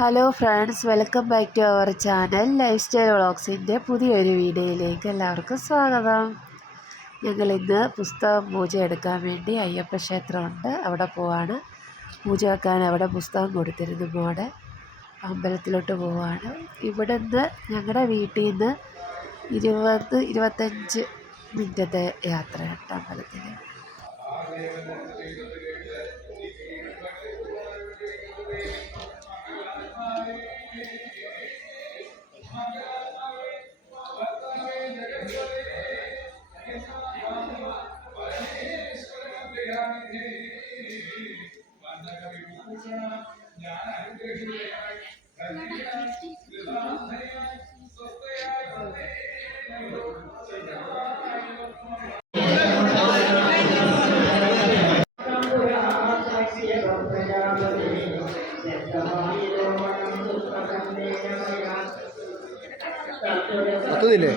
Hello friends, welcome back to our channel lifestyle വ്ളോഗ്സിൻ്റെ പുതിയൊരു വീഡിയോയിലേക്ക് എല്ലാവർക്കും സ്വാഗതം. ഞങ്ങളിന്ന് പുസ്തകം പൂജ എടുക്കാൻ വേണ്ടി അയ്യപ്പ ക്ഷേത്രമുണ്ട്, അവിടെ പോവാണ്. പൂജ വെക്കാൻ അവിടെ പുസ്തകം കൊടുത്തിരുന്നു. മോടെ അമ്പലത്തിലോട്ട് പോവാണ്. ഇവിടെ നിന്ന് ഞങ്ങളുടെ വീട്ടിൽ നിന്ന് 20-25 മിനിറ്റത്തെ യാത്രയുണ്ട് അമ്പലത്തിൽ. കത്തുന്നില്ലേ?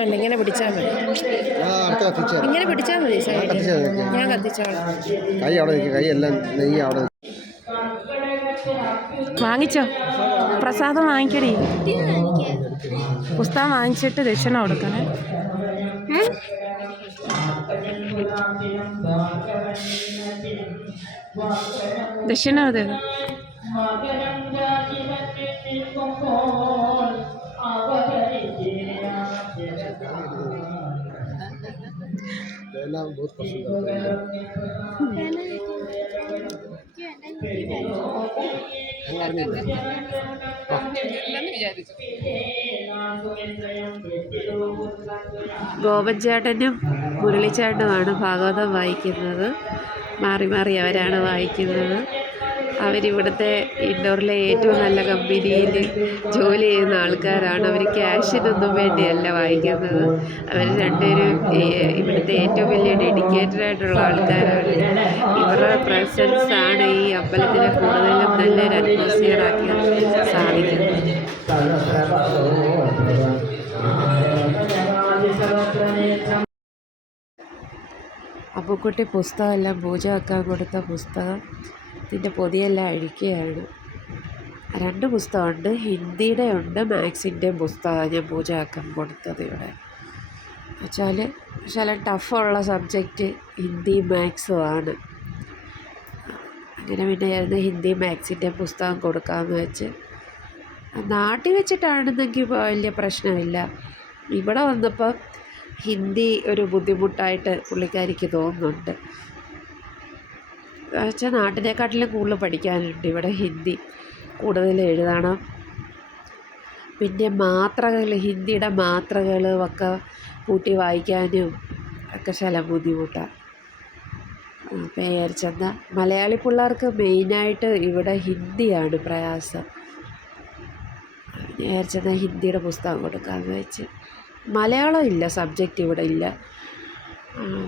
അല്ല, ഇങ്ങനെ പിടിച്ചാൽ മതി. ഇങ്ങനെ പിടിച്ചാൽ മതി. ഞാൻ കത്തിച്ചോളാം. കൈ അവിടെ നിൽക്കും, കൈ എല്ലാം നെയ്യ് അവിടെ. വാങ്ങിച്ചോ? പ്രസാദം വാങ്ങിക്കടി. പുസ്തകം വാങ്ങിച്ചിട്ട് ദക്ഷിണ കൊടുക്കണേ. ദക്ഷിണ അതെ. बहुत पसंद आता है। ഗോപൻ ചേട്ടനും മുരളിച്ചേട്ടനുമാണ് ഭാഗവതം വായിക്കുന്നത്. മാറി മാറി അവരാണ് വായിക്കുന്നത്. അവരിവിടുത്തെ ഇൻഡോറിലെ ഏറ്റവും നല്ല കമ്പനിയിൽ ജോലി ചെയ്യുന്ന ആൾക്കാരാണ്. അവർ ക്യാഷിനൊന്നും വേണ്ടിയല്ല വായിക്കുന്നത്. അവർ രണ്ടുപേരും ഇവിടുത്തെ ഏറ്റവും വലിയ ഡെഡിക്കേറ്റഡ് ആയിട്ടുള്ള ആൾക്കാരാണ്. ഇവരുടെ പ്രസൻസ് ആണ് ഈ അമ്പലത്തിനെ കൂടുതലും നല്ലൊരു അറ്റ്മോസ്ഫിയർ ആക്കി സാധിക്കുന്നത്. അപ്പുക്കുട്ടി പുസ്തകമെല്ലാം പൂജ വെക്കാൻ കൊടുത്ത പുസ്തകം ഇതിൻ്റെ പൊതിയെല്ലാം അഴിക്കുകയാണ്. 2 പുസ്തകമുണ്ട്, ഹിന്ദിയുടെ ഉണ്ട്, മാത്സിൻ്റെ പുസ്തകമാണ് ഞാൻ പൂജ വെക്കാൻ കൊടുത്തത്. ഇവിടെ പക്ഷേ ടഫുള്ള സബ്ജക്റ്റ് ഹിന്ദി മാത്സും ആണ്. അങ്ങനെ പിന്നെ ആയിരുന്നു ഹിന്ദി മാത്സിൻ്റെ പുസ്തകം കൊടുക്കാമെന്ന് വെച്ച്. നാട്ടിൽ വെച്ചിട്ടാണെന്നെങ്കിൽ വലിയ പ്രശ്നമില്ല. ഇവിടെ വന്നപ്പോൾ ഹിന്ദി ഒരു ബുദ്ധിമുട്ടായിട്ട് പുള്ളിക്കാരിക്ക് തോന്നുന്നുണ്ട്. വെച്ചാൽ നാട്ടിനെക്കാട്ടിലും കൂടുതൽ പഠിക്കാനുണ്ട്. ഇവിടെ ഹിന്ദി കൂടുതൽ എഴുതണം. പിന്നെ മാത്രകൾ, ഹിന്ദിയുടെ മാത്രകൾ ഒക്കെ കൂട്ടി വായിക്കാനും ഒക്കെ ശകലം ബുദ്ധിമുട്ടാണ്. അപ്പോൾ വിചാരിച്ചെന്നാൽ മലയാളി പിള്ളേർക്ക് മെയിനായിട്ട് ഇവിടെ ഹിന്ദിയാണ് പ്രയാസം. വിചാരിച്ചെന്നാൽ ഹിന്ദിയുടെ പുസ്തകം കൊടുക്കാമെന്ന് വെച്ച്. മലയാളം ഇല്ല, സബ്ജക്റ്റ് ഇവിടെ ഇല്ല.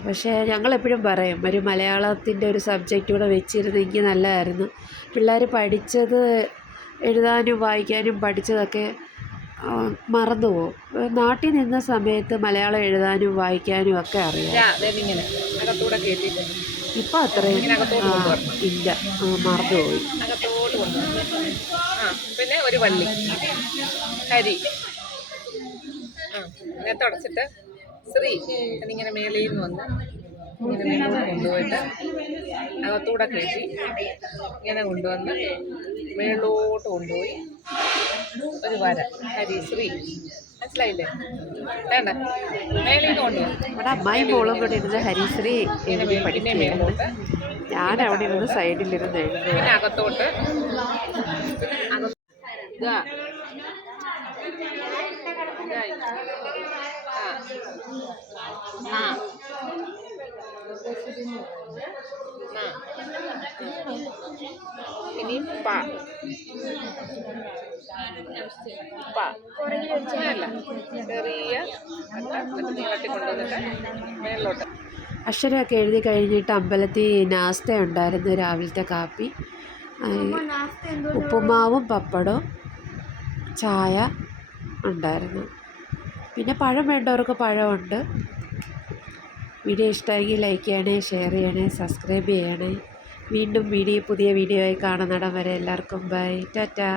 പക്ഷേ ഞങ്ങളെപ്പോഴും പറയും ഒരു മലയാളത്തിൻ്റെ ഒരു സബ്ജക്റ്റ് കൂടെ വെച്ചിരുന്നെങ്കിൽ നല്ലതായിരുന്നു. പിള്ളേർ പഠിച്ചത് എഴുതാനും വായിക്കാനും പഠിച്ചതൊക്കെ മറന്നു പോകും. നാട്ടിൽ നിന്ന സമയത്ത് മലയാളം എഴുതാനും വായിക്കാനും ഒക്കെ അറിയാം. ഇപ്പം അത്രയും ഇല്ല, മറന്നുപോയി. പിന്നെ ഒരു വള്ളി അരി തുടച്ചിട്ട് ശ്രീ എന്നിങ്ങനെ മേളിൽ നിന്ന് വന്ന് ഇങ്ങനെ മേലോട്ട് കൊണ്ടുപോയിട്ട് അകത്തൂടെ കയറ്റി ഇങ്ങനെ കൊണ്ടുവന്ന് മേളോട്ട് കൊണ്ടുപോയി ഒരു വര ഹരിശ്രീ, മനസ്സിലായില്ലേ? വേണ്ട, മേളിൽ നിന്ന് കൊണ്ടുപോയി ഇവിടെ അമ്മായി മോളും കൂടെ ഇരുന്ന് ഹരിശ്രീ പിന്നെ മേലോട്ട്, ഞാൻ അവിടെ ഇരുന്ന് സൈഡിലിരുന്ന് എഴുതുന്നു. പിന്നെ അകത്തോട്ട് ഇനി അല്ല ചെറിയ നീളത്തിൽ കൊണ്ടുവന്നിട്ട് മേളിലോട്ട്. അക്ഷരമൊക്കെ എഴുതി കഴിഞ്ഞിട്ട് അമ്പലത്തിൽ നാസ്ത ഉണ്ടായിരുന്നു, രാവിലത്തെ കാപ്പി. ഉപ്പുമാവും പപ്പടവും ചായ ഉണ്ടായിരുന്നു. പിന്നെ പഴം വേണ്ടവർക്ക് പഴമുണ്ട്. വീഡിയോ ഇഷ്ടമെങ്കിൽ ലൈക്ക് ചെയ്യണേ, ഷെയർ ചെയ്യണേ, സബ്സ്ക്രൈബ് ചെയ്യണേ. വീണ്ടും പുതിയ വീഡിയോ ആയി കാണുന്നിടം വരെ എല്ലാവർക്കും ബൈ, ടാറ്റാ.